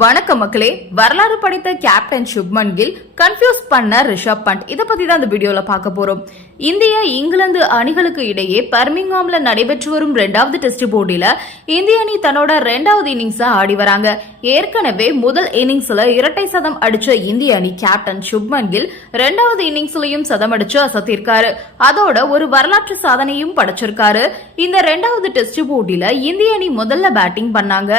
வணக்கம் மக்களே வரலாறு படைத்த கேப்டன் சுப்மன் கில் கன்ஃபியூஸ் பண்ண ரிஷப் பண்ட் இதை பத்தி தான் இந்த வீடியோல பார்க்க போறோம். இந்திய இங்கிலாந்து அணிகளுக்கு இடையே பர்மிங்ஹாம்ல நடைபெற்று வரும் ரெண்டாவது டெஸ்ட் போட்டியில இந்திய அணி தன்னோட ரெண்டாவது இன்னிங்ஸ ஆடி வராங்க. ஏற்கனவே முதல் இன்னிங்ஸ்ல இரட்டை சதம் அடிச்ச இந்திய அணி கேப்டன் சுப்மன் கில் இரண்டாவது இன்னிங்ஸ்லயும் சதம் அடிச்சு அசத்திருக்காரு. அதோட ஒரு வரலாற்று சாதனையும் படைச்சிருக்காரு. இந்த ரெண்டாவது டெஸ்ட் போட்டியில இந்திய அணி முதல்ல பேட்டிங் பண்ணாங்க.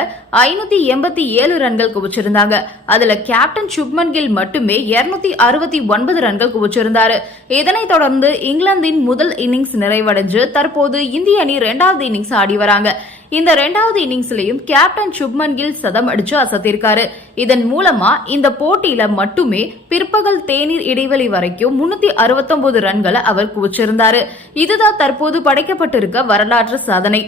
ஐநூத்தி எண்பத்தி ஏழு ரன்கள் குவிச்சிருந்தாங்க. அதுல கேப்டன் சுப்மன் கில் மட்டுமே இருநூத்தி அறுபத்தி ஒன்பது ரன்கள் குவிச்சிருந்தாரு. இதனைத் தொடர்ந்து இங்கிலாந்தின் முதல் இன்னிங்ஸ் நிறைவடைஞ்சு தற்போது இந்திய அணி இரண்டாவது இன்னிங்ஸ் ஆடி வராங்க. இந்த ரெண்டாவது இன்னிங்ஸ்லயும் கேப்டன் சுப்மன் கில் சதம் அடிச்சு அசத்திருக்காரு. இதன் மூலமா இந்த போட்டியில மட்டுமே பிற்பகல் தேநீர் இடைவெளி வரைக்கும் முன்னூத்தி அறுபத்தொன்பது ரன்களை அவர் குவிச்சிருந்தாரு. இதுதான் தற்போது படைக்கப்பட்டிருக்க வரலாற்று சாதனை.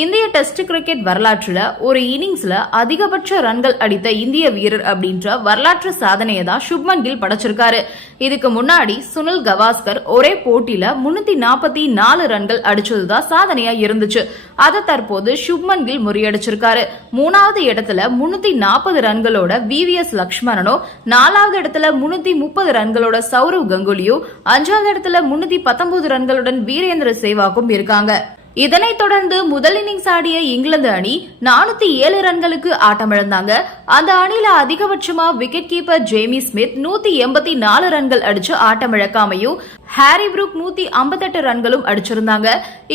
இந்திய டெஸ்ட் கிரிக்கெட் வரலாற்றுல ஒரு இன்னிங்ஸ்ல அதிகபட்ச ரன்கள் அடித்த இந்திய வீரர் அப்படின்ற வரலாற்று சாதனையை தான் சுப்மன் கில் படைச்சிருக்காரு. இதுக்கு முன்னாடி சுனில் கவாஸ்கர் ஒரே போட்டியில முன்னூத்தி நாற்பத்தி நாலு ரன்கள் அடிச்சதுதான் சாதனையா இருந்துச்சு. அதை தற்போது சுப்மன் கில் முறியடிச்சிருக்காரு. மூணாவது இடத்துல முன்னூத்தி நாற்பது ரன்களோட விவிஎஸ் லக்ஷ்மணனும் நாலாவது இடத்துல முன்னூத்தி முப்பது ரன்களோட சௌரவ் கங்குலியும் அஞ்சாவது இடத்துல முன்னூத்தி பத்தொன்பது ரன்களுடன் வீரேந்திர சேவாக்கும் இருக்காங்க. இதனைத் தொடர்ந்து முதல் இன்னிங்ஸ் ஆடிய இங்கிலாந்து அணி நானூத்தி ஏழு ரன்களுக்கு ஆட்டமிழந்தாங்க. அந்த அணியில அதிகபட்சமா விக்கெட் கீப்பர் ஜேமி ஸ்மித் நூத்தி எண்பத்தி நாலு ரன்கள் அடிச்சு ஆட்டமிழக்காமையும் ஹாரி புரூக் நூத்தி ஐம்பத்தெட்டு ரன்களும் அடிச்சிருந்தாங்க.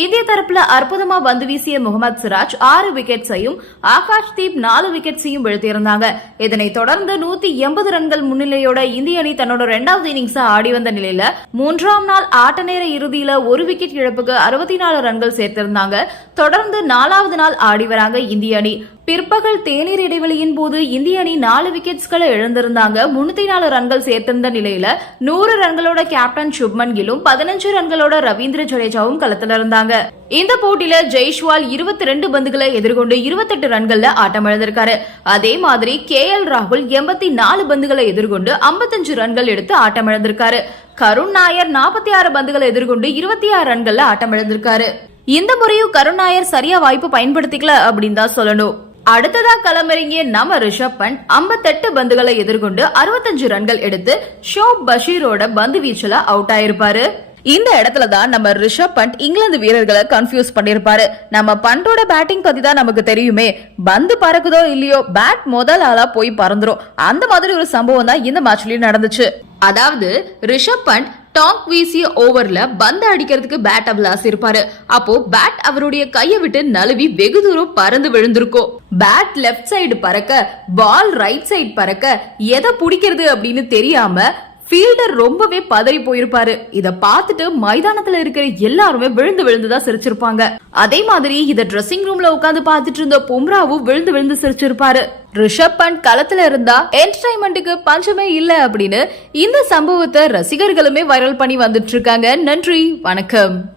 இந்திய தரப்புல அற்புதமா பந்து வீசிய முகமது சிராஜ் ஆறு விக்கெட்ஸையும் ஆகாஷ் தீப் நாலு விக்கெட்ஸையும் வீழ்த்தியிருந்தாங்க. இதனைத் தொடர்ந்து நூத்தி எண்பது ரன்கள் முன்னிலையோட இந்திய அணி தன்னோட இரண்டாவது இன்னிங்ஸ் ஆடி வந்த நிலையில மூன்றாம் நாள் ஆட்ட நேர இறுதியில ஒரு விக்கெட் இழப்புக்கு அறுபத்தி நாலு ரன்கள் சேர்த்திருந்தாங்க. தொடர்ந்து நாலாவது நாள் ஆடி வராங்க இந்திய அணி. பிற்பகல் தேநீர் இடைவெளியின் போது இந்திய அணி நாலு விக்கெட்ஸ்களை இழந்திருந்தாங்க. முன்னூத்தி நாலு ரன்கள் சேர்த்திருந்த நிலையில நூறு ரன்களோட கேப்டன் சுப்மன் கிலும் பதினஞ்சு ரன்களோட ரவீந்திர ஜடேஜாவும் களத்தில் இருந்தாங்க. இந்த போட்டியில ஜெய்ஷ்வால் இருபத்தி ரெண்டு பந்துகளை எதிர்கொண்டு இருபத்தெட்டு ரன்கள்ல ஆட்டம் இழந்திருக்காரு. அதே மாதிரி கே எல் ராகுல் எண்பத்தி நாலு பந்துகளை எதிர்கொண்டு ஐம்பத்தஞ்சு ரன்கள் எடுத்து ஆட்டம் இழந்திருக்காரு. கருண் நாயர் நாற்பத்தி ஆறு பந்துகளை எதிர்கொண்டு இருபத்தி ஆறு ரன்கள்ல ஆட்டம் இழந்திருக்காரு. இந்த முறையும் கருண் நாயர் சரியா வாய்ப்பு பயன்படுத்திக்கல அப்படின்னு தான் சொல்லணும். அடுத்ததா களமிறங்கிய நம்ம ரிஷப் பண்ட் ஐம்பத்தெட்டு பந்துகளை எதிர்கொண்டு அறுபத்தஞ்சு ரன்கள் எடுத்து ஷோப் பஷீரோட பந்து வீச்சுல அவுட் ஆயிருப்பாரு. இந்த இடத்துல தான் நம்ம ரிஷப் பண்ட் இங்கிலாந்து வீரர்களை கன்ஃபியூஸ் பண்ணிருப்பாரு நம்ம பண்டோட பேட்டிங் பத்தி தான் நமக்கு தெரியுமே. பந்து பறக்குதோ இல்லையோ பேட் முதல் ஆளா போய் பறந்துரும். அந்த மாதிரி ஒரு சம்பவம் தான் இந்த மேட்ச்லயும் நடந்துச்சு. அதாவது ரிஷப் பண்ட் டாக் வீசிய ஓவர்ல பந்து அடிக்கிறதுக்கு பேட் விளாசி இருப்பாரு அப்போ பேட் அவருடைய கையை விட்டு நழுவி வெகு தூரம் பறந்து விழுந்திருக்கும். பேட் லெஃப்ட் சைடு பறக்க பால் ரைட் சைடு பறக்க எதை பிடிக்கிறது அப்படின்னு தெரியாம ஃபீல்டர் ரொம்பவே பதறி போயிருப்பாரு. இத பார்த்துட்டு மைதானத்துல இருக்கிற எல்லாருமே விழுந்து விழுந்துதான் சிரிச்சிருப்பாங்க. அதே மாதிரி இத ட்ரெஸ்ஸிங் ரூம்ல உட்காந்து பாத்துட்டு இருந்த பொம்ராவும் விழுந்து விழுந்து சிரிச்சிருப்பாரு. ரிஷப் பண்ட் களத்துல இருந்தா என்டர்டைன்மெண்ட்டுக்கு பஞ்சமே இல்ல அப்படின்னு இந்த சம்பவத்தை ரசிகர்களுமே வைரல் பண்ணி வந்துட்டு இருக்காங்க. நன்றி வணக்கம்.